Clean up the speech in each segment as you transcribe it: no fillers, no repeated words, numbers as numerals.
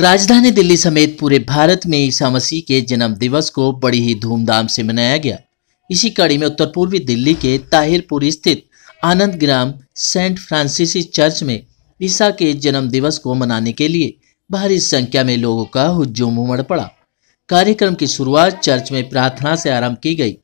राजधानी दिल्ली समेत पूरे भारत में ईसा मसीह के जन्म दिवस को बड़ी ही धूमधाम से मनाया गया। इसी कड़ी में उत्तर पूर्वी दिल्ली के ताहिरपुर स्थित आनंद ग्राम सेंट फ्रांसिस चर्च में ईसा के जन्म दिवस को मनाने के लिए भारी संख्या में लोगों का हुज्जूम उमड़ पड़ा। कार्यक्रम की शुरुआत चर्च में प्रार्थना से आरंभ की गई।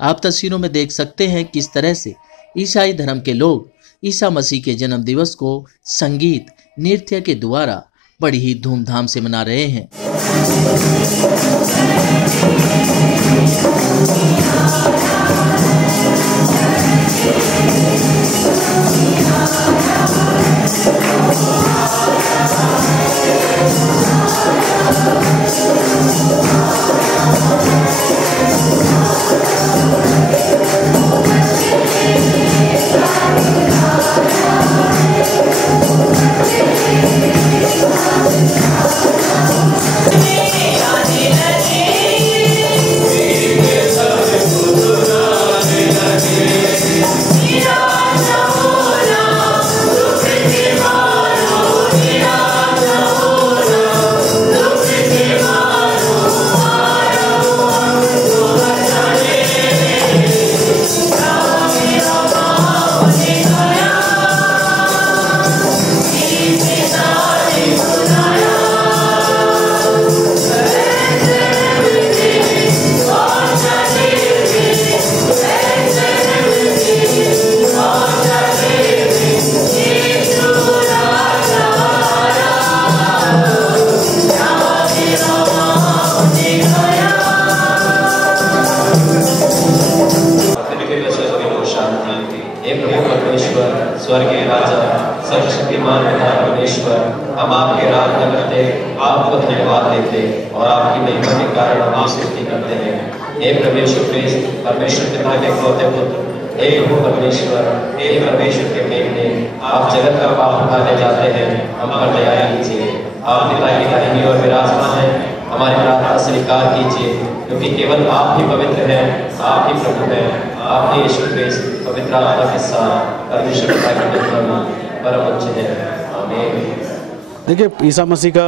आप तस्वीरों में देख सकते हैं किस तरह से ईसाई धर्म के लोग ईसा मसीह के जन्म दिवस को संगीत नृत्य के द्वारा बड़ी ही धूमधाम से मना रहे हैं। स्वर्गीय राजा सर्वशक्तिमान पिता परमेश्वर, हम आपके आराधना करते, आपको धन्यवाद देते और आपकी महिमा के कारण हम आपकी स्तुति करते हैं। हे परमेश्वर क्रिस्त, परमेश्वर पिता के इकलौते पुत्र, हे प्रभु परमेश्वर, हे परमेश्वर के मेमने, आप जगत का पाप उठाने जाते हैं, हम पर दया कीजिए। आप पिता की दाहिनी ओर विराजमान हैं, हमारी प्रार्थना स्वीकार कीजिए, क्योंकि केवल आप ही पवित्र हैं, आप ही प्रभु हैं, आप ही यीशु क्रिस्त पवित्र आत्मा के साथ परमेश्वर पिता की महिमा में परम उच्च है। आमीन। देखिए, ईसा मसीह का,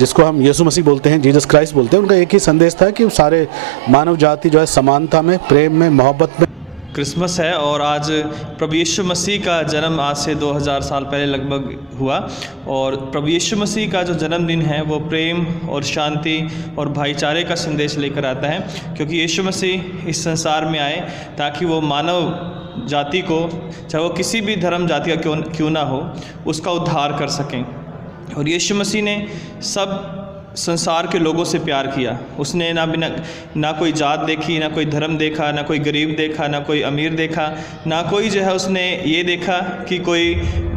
जिसको हम यीशु मसीह बोलते हैं, जीसस क्राइस्ट बोलते हैं, उनका एक ही संदेश था कि सारे मानव जाति जो है समानता में, प्रेम में, मोहब्बत में। क्रिसमस है और आज प्रभु यीशु मसीह का जन्म आज से 2000 साल पहले लगभग हुआ। और प्रभु यीशु मसीह का जो जन्मदिन है वो प्रेम और शांति और भाईचारे का संदेश लेकर आता है, क्योंकि यीशु मसीह इस संसार में आए ताकि वो मानव जाति को, चाहे वो किसी भी धर्म जाति का क्यों ना हो, उसका उद्धार कर सकें। और यीशु मसीह ने सब संसार के लोगों से प्यार किया। उसने ना कोई जात देखी, ना कोई धर्म देखा, ना कोई गरीब देखा, ना कोई अमीर देखा, ना कोई जो है उसने ये देखा कि कोई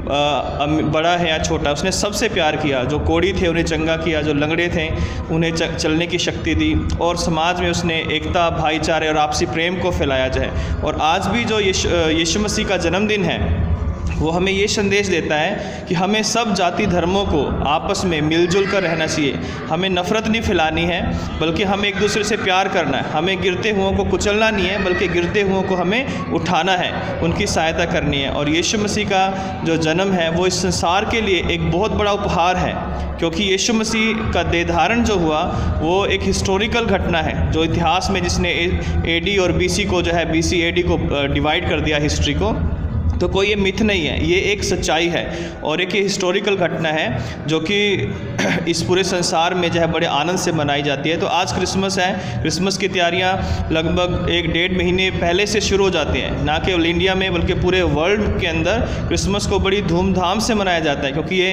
बड़ा है या छोटा। उसने सबसे प्यार किया। जो कोढ़ी थे उन्हें चंगा किया, जो लंगड़े थे उन्हें चलने की शक्ति दी, और समाज में उसने एकता, भाईचारे और आपसी प्रेम को फैलाया जाए। और आज भी जो यीशु मसीह का जन्मदिन है वो हमें ये संदेश देता है कि हमें सब जाति धर्मों को आपस में मिलजुल कर रहना चाहिए। हमें नफ़रत नहीं फैलानी है, बल्कि हमें एक दूसरे से प्यार करना है। हमें गिरते हुओं को कुचलना नहीं है, बल्कि गिरते हुओं को हमें उठाना है, उनकी सहायता करनी है। और यीशु मसीह का जो जन्म है वो इस संसार के लिए एक बहुत बड़ा उपहार है, क्योंकि यीशु मसीह का देहधारण जो हुआ वो एक हिस्टोरिकल घटना है, जो इतिहास में जिसने AD और BC को जो है BC AD को डिवाइड कर दिया हिस्ट्री को। तो कोई ये मिथ नहीं है, ये एक सच्चाई है और एक हिस्टोरिकल घटना है जो कि इस पूरे संसार में जो है बड़े आनंद से मनाई जाती है। तो आज क्रिसमस है। क्रिसमस की तैयारियां लगभग 1-1.5 महीने पहले से शुरू हो जाती हैं। ना केवल इंडिया में बल्कि पूरे वर्ल्ड के अंदर क्रिसमस को बड़ी धूमधाम से मनाया जाता है, क्योंकि ये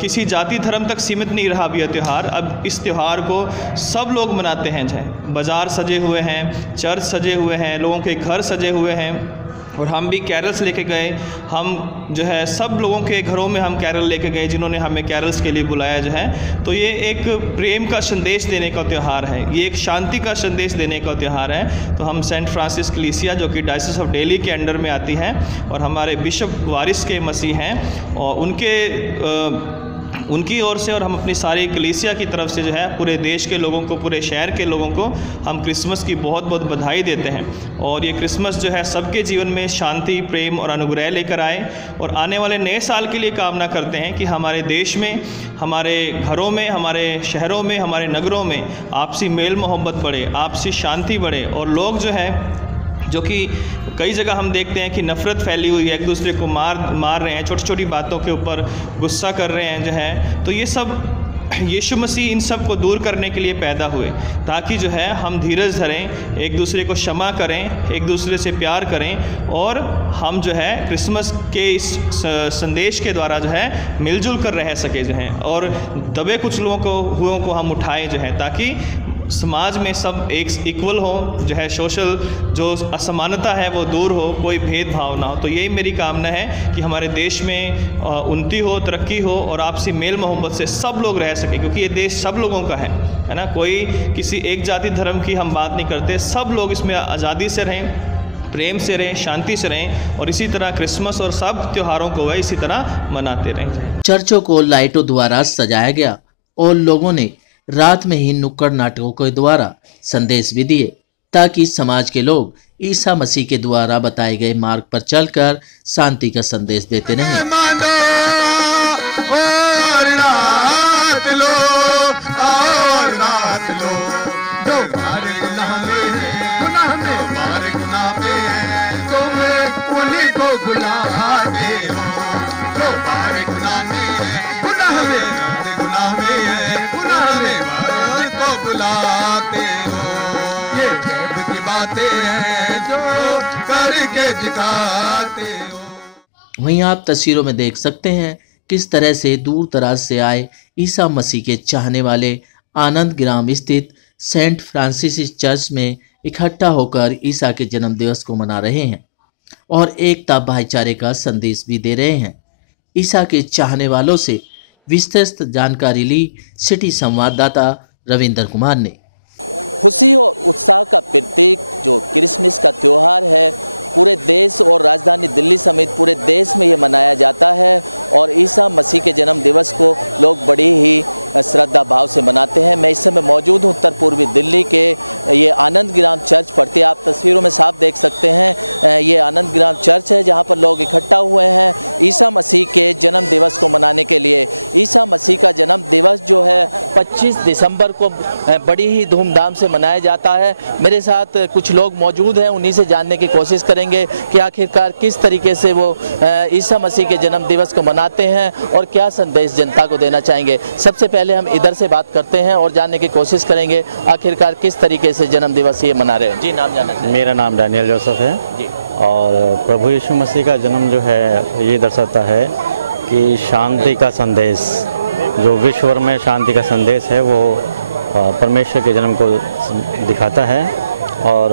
किसी जाति धर्म तक सीमित नहीं रहा अब यह त्यौहार। अब इस त्यौहार को सब लोग मनाते हैं। जो है बाज़ार सजे हुए हैं, चर्च सजे हुए हैं, लोगों के घर सजे हुए हैं, और हम भी कैरल्स लेके गए। हम जो है सब लोगों के घरों में हम कैरल लेके गए, जिन्होंने हमें कैरल्स के लिए बुलाया जो है। तो ये एक प्रेम का संदेश देने का त्यौहार है, ये एक शांति का संदेश देने का त्यौहार है। तो हम सेंट फ्रांसिस कलीसिया, जो कि डायसिस ऑफ दिल्ली के अंडर में आती है, और हमारे बिशप वारिस के मसीह हैं, और उनके उनकी ओर से और हम अपनी सारी कलीसिया की तरफ से जो है पूरे देश के लोगों को, पूरे शहर के लोगों को हम क्रिसमस की बहुत बहुत बधाई देते हैं। और ये क्रिसमस जो है सबके जीवन में शांति, प्रेम और अनुग्रह लेकर आए, और आने वाले नए साल के लिए कामना करते हैं कि हमारे देश में, हमारे घरों में, हमारे शहरों में, हमारे नगरों में आपसी मेल मोहब्बत बढ़े, आपसी शांति बढ़े, और लोग जो कि कई जगह हम देखते हैं कि नफ़रत फैली हुई है, एक दूसरे को मार रहे हैं, छोटी छोटी बातों के ऊपर गुस्सा कर रहे हैं जो है, तो ये सब यीशु मसीह इन सब को दूर करने के लिए पैदा हुए, ताकि जो है हम धीरज धरें, एक दूसरे को क्षमा करें, एक दूसरे से प्यार करें, और हम जो है क्रिसमस के इस संदेश के द्वारा जो है मिलजुल कर रह सके जो है, और दबे कुछ लोगों को हम उठाएं जो है, ताकि समाज में सब एक इक्वल हो, जो है सोशल जो असमानता है वो दूर हो, कोई भेदभाव ना हो। तो यही मेरी कामना है कि हमारे देश में उन्नति हो, तरक्की हो, और आपसी मेल मोहब्बत से सब लोग रह सकें, क्योंकि ये देश सब लोगों का है ना। कोई किसी एक जाति धर्म की हम बात नहीं करते, सब लोग इसमें आज़ादी से रहें, प्रेम से रहें, शांति से रहें, और इसी तरह क्रिसमस और सब त्योहारों को वह इसी तरह मनाते रहें। चर्चों को लाइटों द्वारा सजाया गया और लोगों ने रात में ही नुक्कड़ नाटकों के द्वारा संदेश भी दिए, ताकि समाज के लोग ईसा मसीह के द्वारा बताए गए मार्ग पर चलकर शांति का संदेश देते रहें। वहीं आप तस्वीरों में देख सकते हैं किस तरह से दूर दराज से आए ईसा मसीह के चाहने वाले आनंद ग्राम स्थित सेंट फ्रांसिस चर्च में इकट्ठा होकर ईसा के जन्म दिवस को मना रहे हैं और एकता भाईचारे का संदेश भी दे रहे हैं। ईसा के चाहने वालों से विस्तृत जानकारी ली सिटी संवाददाता रविंदर कुमार ने। खुशी और उत्साह का प्रतीक जो क्रिसमस का त्यौहार है, पूरे देश और राजधानी दिल्ली समेत पूरे देश में ये मनाया जाता है, और ईसा मसीह के जन्म दिवस को लोग बड़ी ही श्रद्धा भाव से मनाते हैं। मैं इस समय मौजूद हूँ उत्तर पूर्वी दिल्ली के ये आनंद ग्राम चर्च पड़ती है, आप तस्वीरों में साफ देख सकते हैं, ये आनंद ग्राम चर्च है जहाँ पर लोग इकट्ठा हुए हैं ईसा मसीह के जन्म दिवस को मनाने के लिए। ईसा मसीह का जन्म दिवस जो है 25 दिसंबर को बड़ी ही धूमधाम से मनाया जाता है। मेरे साथ कुछ लोग मौजूद हैं, उन्हीं से जानने की कोशिश करेंगे कि आखिरकार किस तरीके से वो ईसा मसीह के जन्म दिवस को मनाते हैं और क्या संदेश जनता को देना चाहेंगे। सबसे पहले हम इधर से बात करते हैं और जानने की कोशिश करेंगे आखिरकार किस तरीके से जन्म दिवस ये मना रहे हैं। जी, नाम जानना चाहिए। मेरा नाम डैनियल जोसेफ है जी। और प्रभु यीशु मसीह का जन्म जो है ये दर्शाता है कि शांति का संदेश, जो विश्व भर में शांति का संदेश है, वो परमेश्वर के जन्म को दिखाता है। और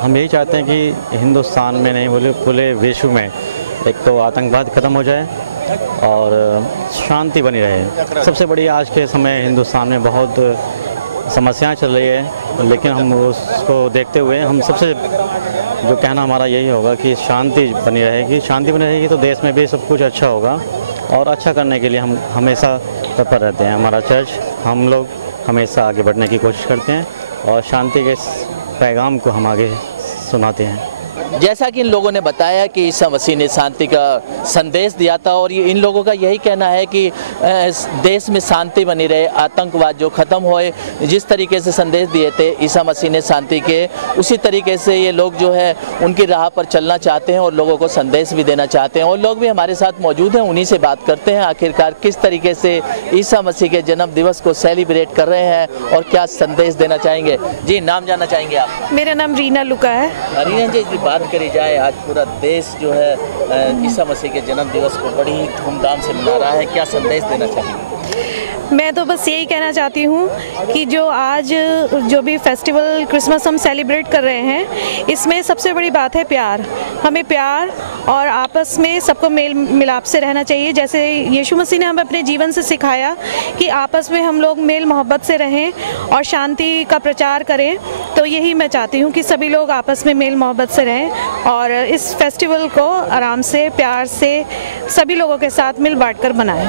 हम यही चाहते हैं कि हिंदुस्तान में नहीं बोले पूरे विश्व में एक तो आतंकवाद ख़त्म हो जाए और शांति बनी रहे। सबसे बड़ी आज के समय हिंदुस्तान में बहुत समस्याएं चल रही है, लेकिन हम उसको देखते हुए हम सबसे जो कहना हमारा यही होगा कि शांति बनी रहेगी। शांति बनी रहेगी तो देश में भी सब कुछ अच्छा होगा, और अच्छा करने के लिए हम हमेशा तत्पर रहते हैं। हमारा चर्च, हम लोग हमेशा आगे बढ़ने की कोशिश करते हैं और शांति के पैगाम को हम आगे सुनाते हैं। जैसा कि इन लोगों ने बताया कि ईसा मसीह ने शांति का संदेश दिया था, और ये इन लोगों का यही कहना है कि देश में शांति बनी रहे, आतंकवाद जो ख़त्म होए। जिस तरीके से संदेश दिए थे ईसा मसीह ने शांति के, उसी तरीके से ये लोग जो है उनकी राह पर चलना चाहते हैं और लोगों को संदेश भी देना चाहते हैं। और लोग भी हमारे साथ मौजूद हैं, उन्हीं से बात करते हैं आखिरकार किस तरीके से ईसा मसीह के जन्म दिवस को सेलिब्रेट कर रहे हैं और क्या संदेश देना चाहेंगे। जी, नाम जानना चाहेंगे आप? मेरा नाम रीना लुका है। रीना जी, बात करी जाए, आज पूरा देश जो है ईसा मसीह के जन्म दिवस को बड़ी धूमधाम से मना रहा है, क्या संदेश देना चाहिए? मैं तो बस यही कहना चाहती हूँ कि जो आज जो भी फेस्टिवल क्रिसमस हम सेलिब्रेट कर रहे हैं, इसमें सबसे बड़ी बात है प्यार। हमें प्यार और आपस में सबको मेल मिलाप से रहना चाहिए। जैसे यीशु मसीह ने हमें अपने जीवन से सिखाया कि आपस में हम लोग मेल मोहब्बत से रहें और शांति का प्रचार करें। तो यही मैं चाहती हूँ कि सभी लोग आपस में मेल मोहब्बत से रहें और इस फेस्टिवल को आराम से, प्यार से सभी लोगों के साथ मिल बांट कर मनाएं।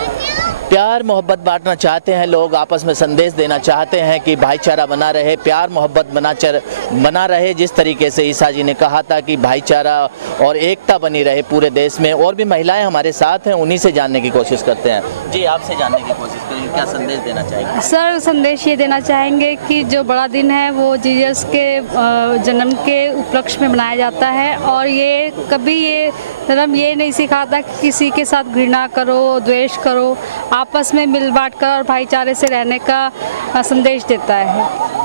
प्यार मोहब्बत बांटना चाहते हैं लोग, आपस में संदेश देना चाहते हैं कि भाईचारा बना रहे, प्यार मोहब्बत बना रहे। जिस तरीके से ईसा जी ने कहा था कि भाईचारा और एकता बनी रहे पूरे देश में। और भी महिलाएं हमारे साथ हैं, उन्हीं से जानने की कोशिश करते हैं। जी, आपसे जानने की कोशिश करेंगे, क्या संदेश देना चाहेंगे? सर, संदेश ये देना चाहेंगे कि जो बड़ा दिन है वो जीसस के जन्म के उपलक्ष्य में मनाया जाता है, और ये कभी ये धर्म ये नहीं सिखाता कि किसी के साथ घृणा करो, द्वेष करो, आपस में मिल बांट कर और भाईचारे से रहने का संदेश देता है।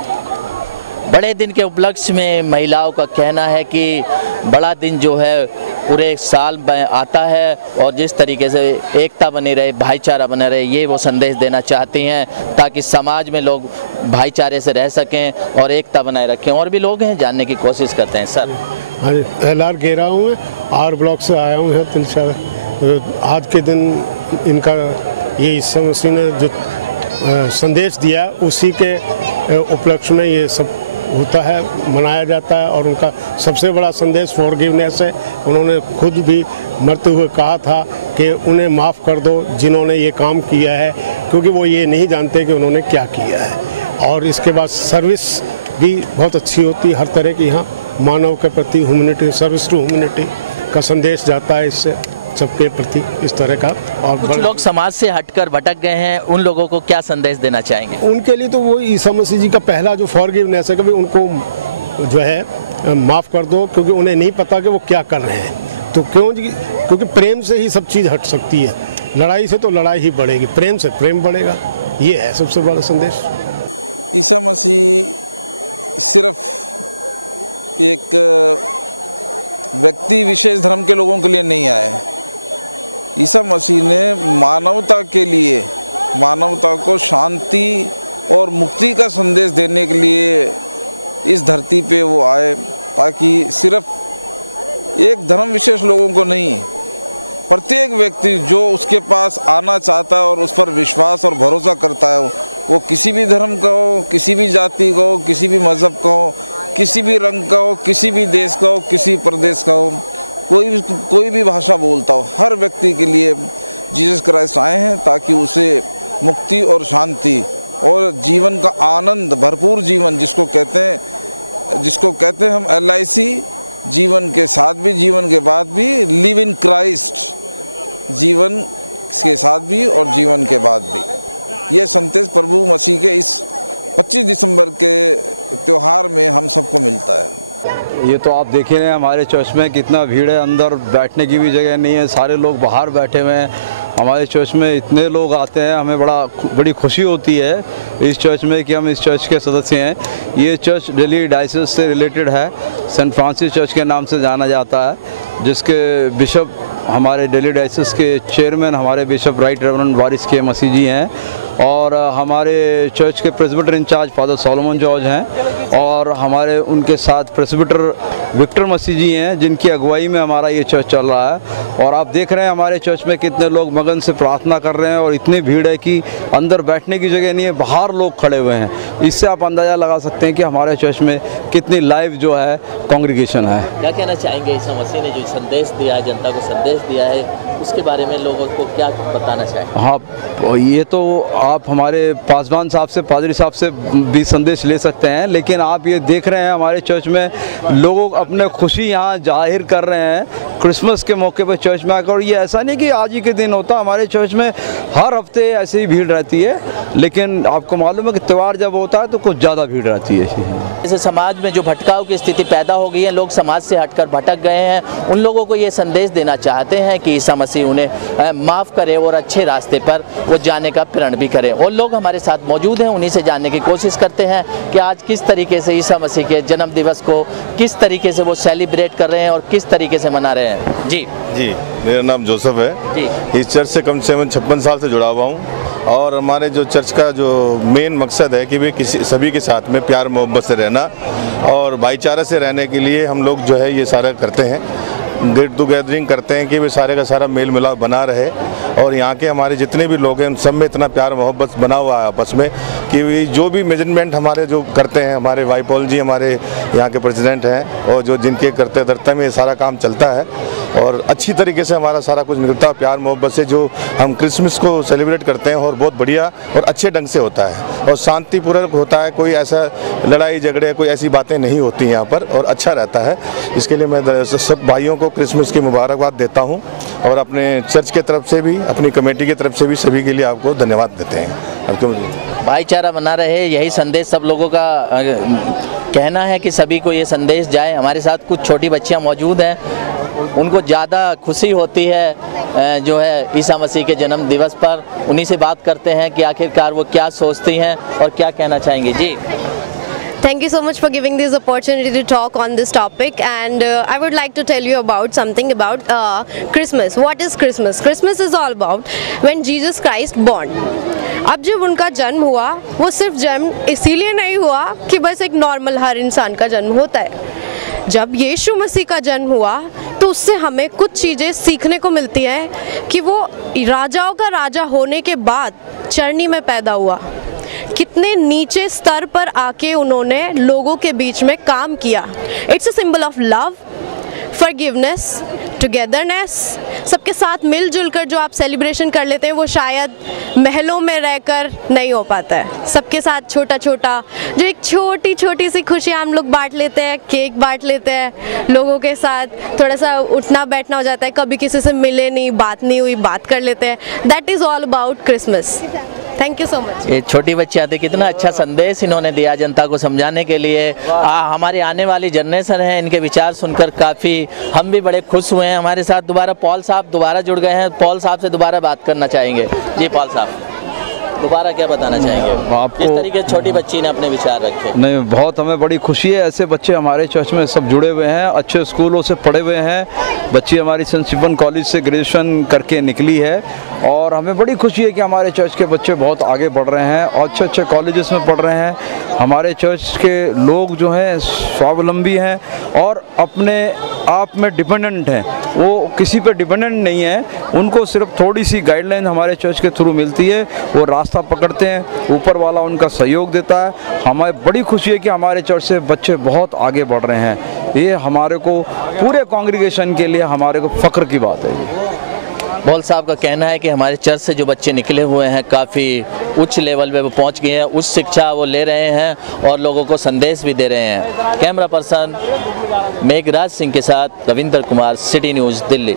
बड़े दिन के उपलक्ष्य में महिलाओं का कहना है कि बड़ा दिन जो है पूरे साल में आता है, और जिस तरीके से एकता बनी रहे, भाईचारा बना रहे, ये वो संदेश देना चाहती हैं ताकि समाज में लोग भाईचारे से रह सकें और एकता बनाए रखें। और भी लोग हैं, जानने की कोशिश करते हैं। सर, हाँ जी, LR घेरा हूँ मैं, R ब्लॉक से आया हूँ यहाँ तिलचा। आज के दिन इनका ये ईसा मसीह ने जो संदेश दिया उसी के उपलक्ष्य में ये सब होता है, मनाया जाता है। और उनका सबसे बड़ा संदेश फॉरगिवनेस है। उन्होंने खुद भी मरते हुए कहा था कि उन्हें माफ़ कर दो जिन्होंने ये काम किया है, क्योंकि वो ये नहीं जानते कि उन्होंने क्या किया है। और इसके बाद सर्विस भी बहुत अच्छी होती है हर तरह की। यहाँ मानव के प्रति ह्यूमैनिटी, सर्विस टू ह्यूमैनिटी का संदेश जाता है इससे सबके प्रति इस तरह का। और कुछ लोग समाज से हटकर भटक गए हैं, उन लोगों को क्या संदेश देना चाहेंगे? उनके लिए तो वो ईसा मसीह जी का पहला जो फॉरगिवनेस है, कभी उनको जो है माफ़ कर दो, क्योंकि उन्हें नहीं पता कि वो क्या कर रहे हैं। तो क्योंकि प्रेम से ही सब चीज़ हट सकती है। लड़ाई से तो लड़ाई ही बढ़ेगी, प्रेम से प्रेम बढ़ेगा। ये है सबसे बड़ा संदेश। ईसा मसीह सिर्फ एक व्यक्ति विशेष धर्म के लोगों के लिए नहीं आए। ईसा मसीह ने मानवता के लिए, मानवता को शांति और मुक्ति का संदेश देने के लिए इस धरती पे वो आए, ताकि सिर्फ एक धर्म विशेष लोगों को नहीं, प्रत्येक व्यक्ति जो उसके पास आना चाहता है और उस पर विश्वास और भरोसा करता है, वो किसी भी धर्म का हो, किसी भी जाति का हो, किसी भी मज़हब का हो, किसी भी रंग का हो, किसी भी देश का हो, किसी प्रदेश का हो, कोई भी भाषा बोलता हो, हर व्यक्ति के लिए जीसस क्राइस्ट आए हैं ताकि उसे मुक्ति और शांति और जीवन का आनंद, भरपूर जीवन जिसको कहते हैं हम LIC, जीवन के साथ भी, जीवन के बाद भी, लिव इन क्राइस्ट, जीवन के साथ भी और जीवन के बाद भी। ये संदेश प्रभु मसीह के इस 25 दिसंबर के त्यौहार में हम सबको मिलता है। ये तो आप देख ही रहे हैं हमारे चर्च में कितना भीड़ है, अंदर बैठने की भी जगह नहीं है, सारे लोग बाहर बैठे हुए हैं। हमारे चर्च में इतने लोग आते हैं, हमें बड़ी खुशी होती है इस चर्च में कि हम इस चर्च के सदस्य हैं। ये चर्च दिल्ली डायसिस से रिलेटेड है, सेंट फ्रांसिस चर्च के नाम से जाना जाता है, जिसके बिशप हमारे दिल्ली डायसिस के चेयरमैन हमारे बिशप राइट रेवरेंड वारिस के मसीह जी हैं, और हमारे चर्च के presbyter incharge father Solomon George हैं, और हमारे उनके साथ प्रेस्बिटर विक्टर मसीह जी हैं, जिनकी अगुवाई में हमारा ये चर्च चल रहा है। और आप देख रहे हैं हमारे चर्च में कितने लोग मगन से प्रार्थना कर रहे हैं, और इतनी भीड़ है कि अंदर बैठने की जगह नहीं है, बाहर लोग खड़े हुए हैं। इससे आप अंदाज़ा लगा सकते हैं कि हमारे चर्च में कितनी लाइव जो है कांग्रीगेशन है। क्या कहना चाहेंगे ईसा मसीह ने जो संदेश दिया है, जनता को संदेश दिया है, उसके बारे में लोगों को क्या बताना चाहेंगे? हाँ, ये तो आप हमारे पासवान साहब से, पादरी साहब से भी संदेश ले सकते हैं, लेकिन आप ये देख रहे हैं हमारे चर्च में लोग अपने खुशी यहाँ जाहिर कर रहे हैं क्रिसमस के मौके पर चर्च में आकर। और ये ऐसा नहीं कि आज ही के दिन होता, हमारे चर्च में हर हफ्ते ऐसे ही भीड़ रहती है, लेकिन आपको मालूम है कि त्यौहार जब होता है तो कुछ ज़्यादा भीड़ रहती है। जैसे समाज में जो भटकाव की स्थिति पैदा हो गई है, लोग समाज से हटकर भटक गए हैं, उन लोगों को ये संदेश देना चाहते हैं कि ईसा मसीह उन्हें माफ़ करे और अच्छे रास्ते पर वो जाने का प्रण भी करें। और लोग हमारे साथ मौजूद हैं, उन्हीं से जानने की कोशिश करते हैं कि आज किस तरीके से ईसा मसीह के जन्म दिवस को किस तरीके से वो सेलिब्रेट कर रहे हैं और किस तरीके से मना रहे हैं। जी, मेरा नाम जोसेफ है जी। इस चर्च से कम से कम 56 साल से जुड़ा हुआ हूँ, और हमारे जो चर्च का जो मेन मकसद है कि वे सभी के साथ में प्यार मोहब्बत से रहना और भाईचारे से रहने के लिए हम लोग जो है ये सारा करते हैं। गेट टुगेदरिंग करते हैं कि वे सारे का सारा मेल मिलाप बना रहे और यहाँ के हमारे जितने भी लोग हैं उन सब में इतना प्यार मोहब्बत बना हुआ है आपस में कि जो भी मेजरमेंट हमारे जो करते हैं, हमारे वाईपॉल जी हमारे यहाँ के प्रेसिडेंट हैं और जो जिनके करते धरते में सारा काम चलता है और अच्छी तरीके से हमारा सारा कुछ निकलता है प्यार मोहब्बत से। जो हम क्रिसमस को सेलिब्रेट करते हैं और बहुत बढ़िया और अच्छे ढंग से होता है और शांतिपूर्वक होता है, कोई ऐसा लड़ाई झगड़े कोई ऐसी बातें नहीं होती यहाँ पर और अच्छा रहता है। इसके लिए मैं सब भाइयों को क्रिसमस की मुबारकबाद देता हूँ और अपने चर्च के तरफ से भी, अपनी कमेटी की तरफ से भी सभी के लिए आपको धन्यवाद देते हैं। भाईचारा बना रहे, यही संदेश सब लोगों का कहना है कि सभी को ये संदेश जाए। हमारे साथ कुछ छोटी बच्चियां मौजूद हैं, उनको ज़्यादा खुशी होती है जो है ईसा मसीह के जन्म दिवस पर। उन्हीं से बात करते हैं कि आखिरकार वो क्या सोचती हैं और क्या कहना चाहेंगी। जी, Thank you so much for giving this opportunity to talk on this topic, and I would like to tell you about something about Christmas. What is Christmas? Christmas is all about when Jesus Christ born. अब जब उनका जन्म हुआ, वो सिर्फ जन्म इसीलिए नहीं हुआ कि बस एक नॉर्मल हर इंसान का जन्म होता है। जब यीशु मसीह का जन्म हुआ तो उससे हमें कुछ चीजें सीखने को मिलती है कि वो राजाओं का राजा होने के बाद चरनी में पैदा हुआ, कितने नीचे स्तर पर आके उन्होंने लोगों के बीच में काम किया। It's a symbol of love, forgiveness, togetherness. सबके साथ मिलजुल कर जो आप सेलिब्रेशन कर लेते हैं वो शायद महलों में रहकर नहीं हो पाता है। सबके साथ छोटा छोटा जो एक छोटी छोटी सी खुशियां हम लोग बांट लेते हैं, केक बांट लेते हैं, लोगों के साथ थोड़ा सा उठना बैठना हो जाता है, कभी किसी से मिले नहीं, बात नहीं हुई, बात कर लेते हैं। That is all about Christmas. Thank you so much. ये छोटी बच्चियां थी, कितना अच्छा संदेश इन्होंने दिया जनता को समझाने के लिए। हमारी आने वाली जनरेशन है, इनके विचार सुनकर काफी हम भी बड़े खुश हुए हैं। हमारे साथ दोबारा पॉल साहब दोबारा जुड़ गए हैं। पॉल साहब से दोबारा बात करना चाहेंगे। जी पॉल साहब, दोबारा क्या बताना चाहेंगे आपको? किस तरीके छोटी बच्ची ने अपने विचार रखे? नहीं, बहुत हमें बड़ी खुशी है, ऐसे बच्चे हमारे चर्च में सब जुड़े हुए हैं, अच्छे स्कूलों से पढ़े हुए हैं। बच्ची हमारी सेंट स्टीफन कॉलेज से ग्रेजुएशन करके निकली है और हमें बड़ी खुशी है कि हमारे चर्च के बच्चे बहुत आगे बढ़ रहे हैं और अच्छे अच्छे कॉलेजेस में पढ़ रहे हैं। हमारे चर्च के लोग जो हैं स्वावलंबी हैं और अपने आप में डिपेंडेंट हैं, वो किसी पर डिपेंडेंट नहीं है। उनको सिर्फ थोड़ी सी गाइडलाइन हमारे चर्च के थ्रू मिलती है, वो रास्ता पकड़ते हैं, ऊपर वाला उनका सहयोग देता है। हमें बड़ी खुशी है कि हमारे चर्च से बच्चे बहुत आगे बढ़ रहे हैं। ये हमारे को पूरे कांग्रीगेशन के लिए हमारे को फक्र की बात है। पॉल साहब का कहना है कि हमारे चर्च से जो बच्चे निकले हुए हैं काफी उच्च लेवल पे वो पहुंच गए हैं, उच्च शिक्षा वो ले रहे हैं और लोगों को संदेश भी दे रहे हैं। कैमरा पर्सन मेघराज सिंह के साथ रविंद्र कुमार, सिटी न्यूज, दिल्ली।